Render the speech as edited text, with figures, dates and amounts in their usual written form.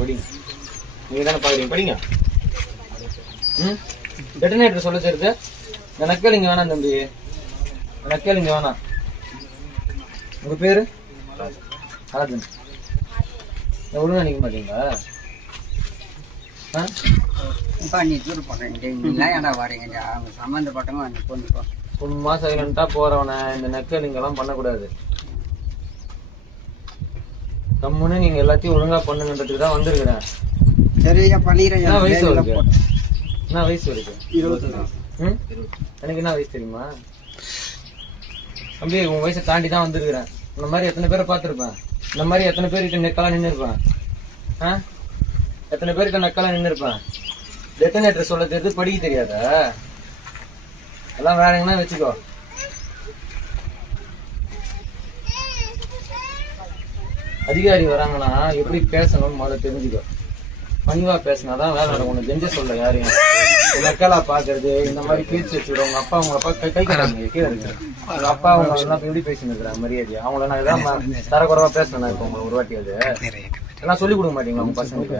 படிங்க. நீங்க தானே பாக்குறீங்க, படிங்க. டெட்டனேட்டர் சொல்ல தெரியுது. இந்த நக்கல் இங்க வேணாம் தம்பி, நக்கல் இங்க வேணாம். உங்க பேரு ராஜன். ஒழுங்கா நிக்க மாட்டீங்களா? நீ தூர் போறீங்க வரீங்க அவங்க சம்பந்தப்பட்டவங்க கொண்டு சும்மா சைலண்டா போறவன இந்த நக்கல் இங்கெல்லாம் பண்ணக்கூடாது. கம்முன்னு நீங்க எல்லாத்தையும் ஒழுங்கா பண்ணுங்கன்றதுக்கு தான் வந்திருக்கிறேன். சரியா பண்ணிடுறேன். என்ன வயசு இருக்கு? என்ன வயசு இருக்கு? 20. எனக்கு என்ன வயசு தெரியுமா தம்பி? உன் வயசை தாண்டி தான் வந்திருக்கிறேன். இந்த மாதிரி எத்தனை பேரை பார்த்துருப்பேன். இந்த மாதிரி எத்தனை பேர்கிட்ட நெக்கெல்லாம் நின்று இருப்பேன். எத்தனை பேர்கிட்ட நக்கெல்லாம் நின்று இருப்பேன். டெட்டனேட்டர் சொல்ல தெரியுது, படிக்க தெரியாதா? எல்லாம் வேற எங்கன்னா வச்சுக்கோ. அதிகாரி வராங்கன்னா எப்படி பேசணும் முதல்ல தெரிஞ்சுக்கோ. பணிவா பேசினாதான் வேலை நடக்கும். உன்னை தெரிஞ்ச சொல்ல யாரையும் நக்கலா பாக்குறது, இந்த மாதிரி கீழ்ச்சி வச்சுக்கிறோம். உங்க அப்பா கை கட்டுறாங்க கீழே இருக்கு. உங்க அப்பா அவங்க எல்லாம் இப்படி பேசின்னு இருக்கிறாங்க மரியாதையா. அவங்கள நான் எதாவது தரக்குறவா பேசினேன் இப்போ உங்களுக்கு ஒரு வாட்டி. அது எல்லாம் சொல்லிக் கொடுக்க மாட்டீங்களா உங்க பசங்களுக்கு?